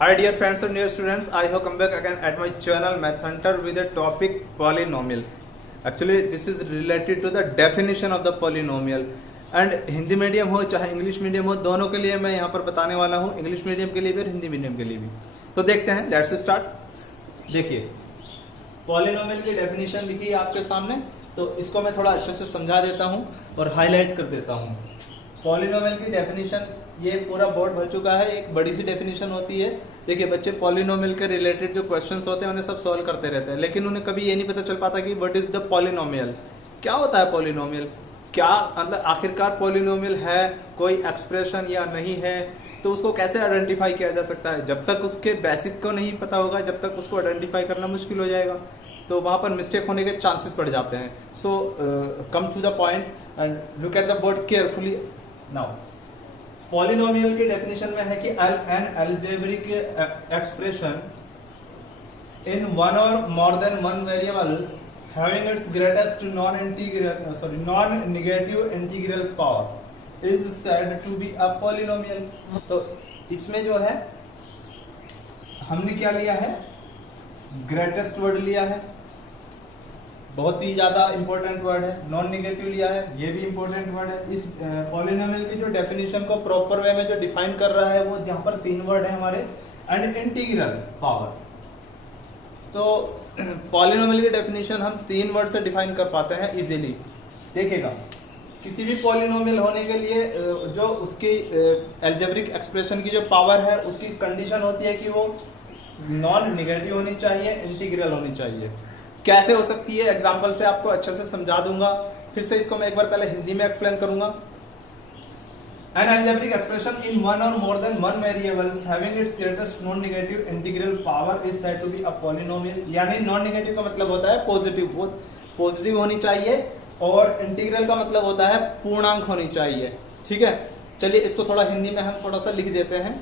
Hi dear friends and dear students, I have come back again at my channel Maths Hunter with the topic polynomial. Actually this is related to the definition of the polynomial and Hindi medium हो चाहे English medium हो दोनों के लिए मैं यहाँ पर बताने वाला हूँ, इंग्लिश मीडियम के लिए भी और हिंदी मीडियम के लिए भी। तो देखते हैं, लेट्स स्टार्ट। देखिए पॉलिनोमियल की डेफिनेशन लिखी है आपके सामने, तो इसको मैं थोड़ा अच्छे से समझा देता हूँ और हाईलाइट कर देता हूँ। पॉलिनोमियल की डेफिनेशन ये पूरा बोर्ड भर चुका है, एक बड़ी सी डेफिनेशन होती है। देखिए बच्चे पॉलिनोमियल के रिलेटेड जो क्वेश्चंस होते हैं उन्हें सब सॉल्व करते रहते हैं, लेकिन उन्हें कभी ये नहीं पता चल पाता कि व्हाट इज द पॉलिनोमियल, क्या होता है पॉलिनोमियल, क्या मतलब आखिरकार पॉलिनोमियल है कोई एक्सप्रेशन या नहीं है, तो उसको कैसे आइडेंटिफाई किया जा सकता है। जब तक उसके बेसिक को नहीं पता होगा, जब तक उसको आइडेंटिफाई करना मुश्किल हो जाएगा, तो वहां पर मिस्टेक होने के चांसेस बढ़ जाते हैं। So come to the point and look at the board carefully now. Polynomial की डेफिनेशन में है कि an algebraic expression in one or more than one variables having its greatest non negative integral power is said to be a polynomial. तो इसमें जो है हमने क्या लिया है, ग्रेटेस्ट वर्ड लिया है, बहुत ही ज्यादा इंपॉर्टेंट वर्ड है। नॉन नेगेटिव लिया है, ये भी इंपॉर्टेंट वर्ड है। इस पॉलिनोमियल की जो डेफिनेशन को प्रॉपर वे में जो डिफाइन कर रहा है वो यहाँ पर तीन वर्ड है हमारे, एंड इंटीग्रल पावर। तो पॉलिनोमियल की डेफिनेशन हम तीन वर्ड से डिफाइन कर पाते हैं इजीली। देखिएगा किसी भी पॉलिनोमियल होने के लिए जो उसकी अलजेब्रिक एक्सप्रेशन की जो पावर है उसकी कंडीशन होती है कि वो नॉन नेगेटिव होनी चाहिए, इंटीग्रल होनी चाहिए। कैसे हो सकती है, एग्जांपल से आपको अच्छे से समझा दूंगा। फिर से इसको मैं एक बार पहले हिंदी में एक्सप्लेन करूंगा। An algebraic expression in one or more than one variables having its greatest non negative integral power is said to be a polynomial. यानी नॉन नेगेटिव का मतलब होता है पॉजिटिव, वो पॉजिटिव होनी चाहिए, और इंटीग्रल का मतलब होता है पूर्णांक होनी चाहिए। ठीक है, चलिए इसको थोड़ा हिंदी में हम थोड़ा सा लिख देते हैं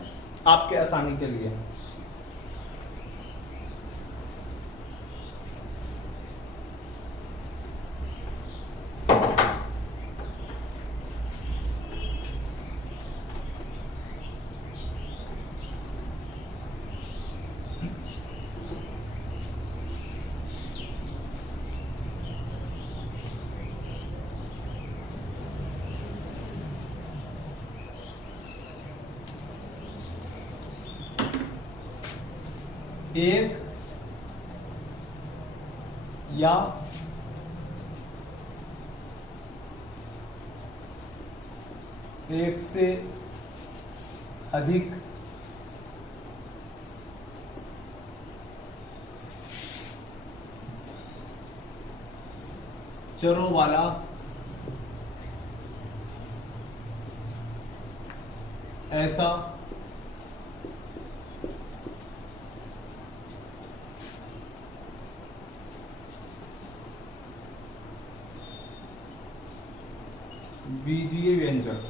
आपके आसानी के लिए। एक या एक से अधिक चरों वाला ऐसा बीजीय व्यंजक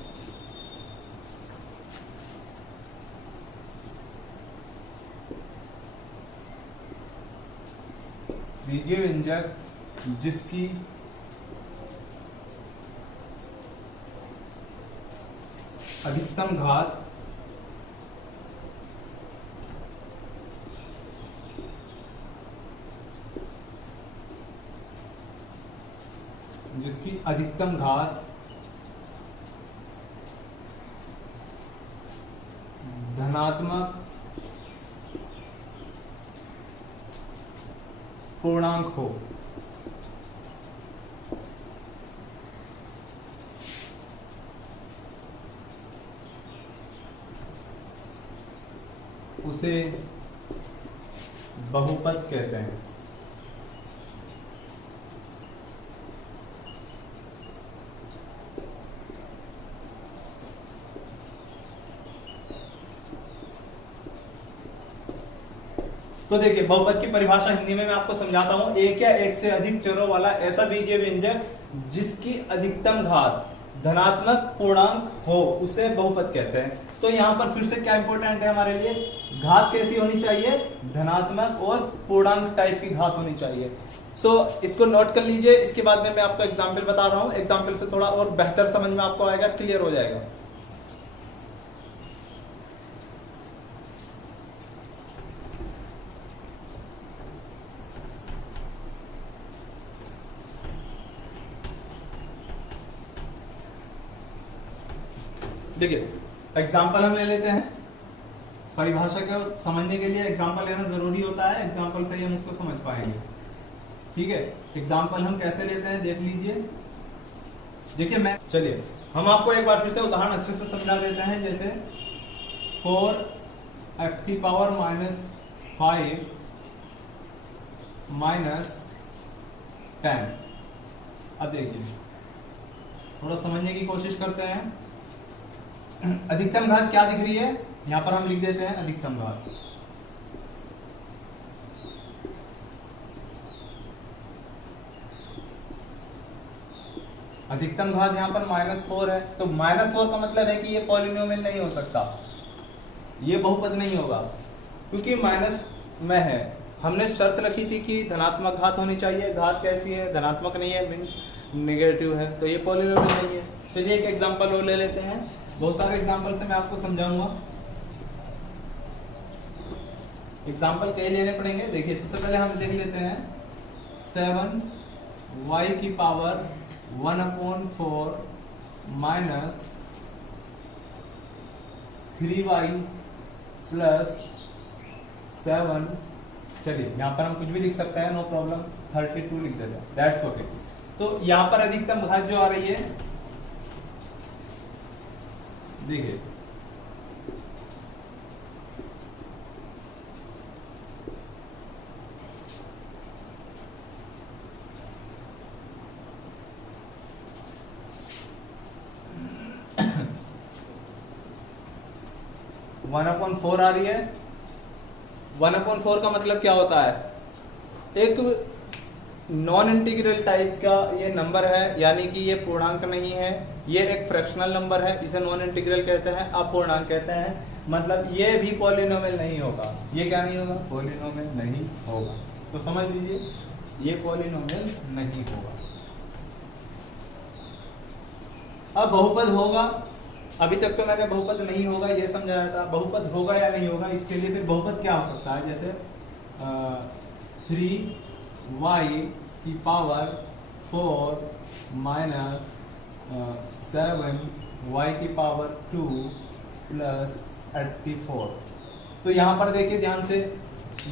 बीजीय व्यंजक जिसकी अधिकतम घात धनात्मक पूर्णांक हो। उसे बहुपद कहते हैं। तो देखिए बहुपद की परिभाषा हिंदी में मैं आपको समझाता हूं। एक या एक से अधिक चरों वाला ऐसा बीजीय व्यंजक जिसकी अधिकतम घात धनात्मक पूर्णांक हो उसे बहुपद कहते हैं। तो यहाँ पर फिर से क्या इंपॉर्टेंट है हमारे लिए, घात कैसी होनी चाहिए, धनात्मक और पूर्णांक टाइप की घात होनी चाहिए। इसको नोट कर लीजिए। इसके बाद में मैं आपको एग्जाम्पल बता रहा हूं, एग्जाम्पल से थोड़ा और बेहतर समझ में आपको आएगा, क्लियर हो जाएगा। देखिए एग्जाम्पल हम ले लेते हैं, परिभाषा को समझने के लिए एग्जाम्पल लेना जरूरी होता है, एग्जाम्पल से ही हम उसको समझ पाएंगे। ठीक है, एग्जाम्पल हम कैसे लेते हैं देख लीजिए। देखिए मैं, चलिए हम आपको एक बार फिर से उदाहरण अच्छे से समझा देते हैं। जैसे 4x⁻⁻5 - 10। अब देखिए थोड़ा समझने की कोशिश करते हैं। अधिकतम घात क्या दिख रही है, यहां पर हम लिख देते हैं अधिकतम घात। अधिकतम घात यहां पर -4 है, तो -4 का मतलब है कि ये पॉलिनोमियल नहीं हो सकता, ये बहुपद नहीं होगा, क्योंकि माइनस में है। हमने शर्त रखी थी कि धनात्मक घात होनी चाहिए, घात कैसी है, धनात्मक नहीं है, मीन्स नेगेटिव है, तो ये पॉलिनोमियल नहीं है। चलिए एक एग्जांपल और ले लेते हैं, बहुत सारे एग्जांपल से मैं आपको समझाऊंगा। एग्जांपल कई लेने पड़ेंगे। देखिए सबसे पहले हम देख लेते हैं 7y⁻1/4 - 3y + 7। चलिए यहाँ पर हम कुछ भी लिख सकते हैं, नो प्रॉब्लम, 32 लिख देते हैं, दैट्स ओके। तो यहाँ पर अधिकतम घात जो आ रही है, देखिए वन अपॉन 4 आ रही है। 1/4 का मतलब क्या होता है, एक नॉन इंटीग्रल टाइप का ये नंबर है, यानी कि ये पूर्णांक नहीं है, ये एक फ्रैक्शनल नंबर है, इसे नॉन इंटीग्रल कहते हैं, अपूर्णांक कहते हैं। मतलब ये भी पॉलिनोमियल नहीं होगा। ये क्या नहीं होगा, पॉलिनोमियल नहीं होगा। तो समझ लीजिए ये पॉलिनोमियल नहीं होगा। अब बहुपद होगा, अभी तक तो मैंने बहुपद नहीं होगा ये समझाया था। बहुपद होगा या नहीं होगा, इसके लिए फिर बहुपद क्या हो सकता है, जैसे 3y⁴ - 7y⁴ + 84। तो यहां पर देखिए ध्यान से,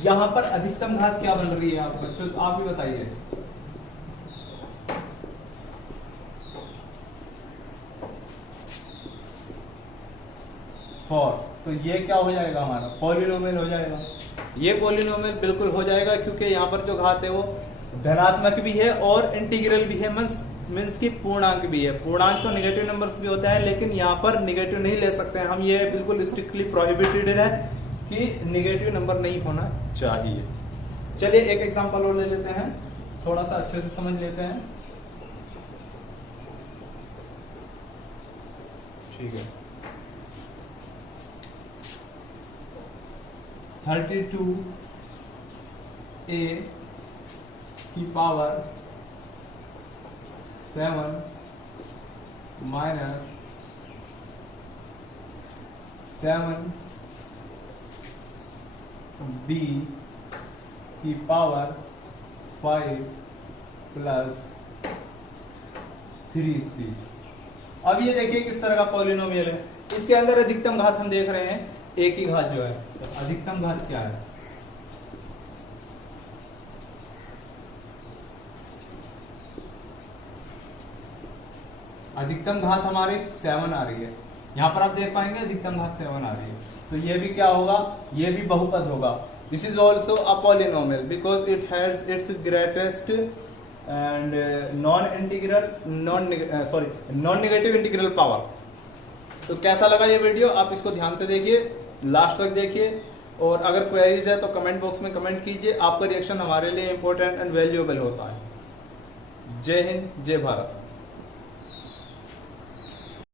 यहां पर अधिकतम घात क्या बन रही है आप बच्चों, तो आप ही बताइए। तो ये क्या हो जाएगा, हमारा पॉलिनोमियल हो जाएगा। ये पॉलिनोमियल बिल्कुल हो जाएगा, क्योंकि यहाँ पर जो घात है वो धनात्मक भी है और इंटीग्रल भी है, मीन्स की पूर्णांक भी है। पूर्णांक तो नेगेटिव नंबर्स भी होता है, लेकिन यहाँ पर नेगेटिव नहीं ले सकते हैं हम, ये बिल्कुल स्ट्रिक्टली प्रोहिबिटेड है कि नेगेटिव नंबर नहीं होना चाहिए। चलिए एक एग्जांपल और ले लेते हैं, थोड़ा सा अच्छे से समझ लेते हैं। ठीक है, 32a⁻7 - 7b⁵ + 3c। अब ये देखिए किस तरह का पॉलिनोमियल है। इसके अंदर अधिकतम घात हम देख रहे हैं एक ही घात जो है, तो अधिकतम घात क्या है, अधिकतम घात हमारी 7 आ रही है। यहां पर आप देख पाएंगे अधिकतम घात 7 आ रही है, तो ये भी क्या होगा, ये भी बहुपद होगा। This is also a polynomial because it has its greatest and non negative integral power. तो कैसा लगा ये वीडियो, आप इसको ध्यान से देखिए, लास्ट तक देखिए, और अगर क्वेरीज है तो कमेंट बॉक्स में कमेंट कीजिए। आपका रिएक्शन हमारे लिए इंपॉर्टेंट एंड वैल्यूएबल होता है। जय हिंद, जय भारत।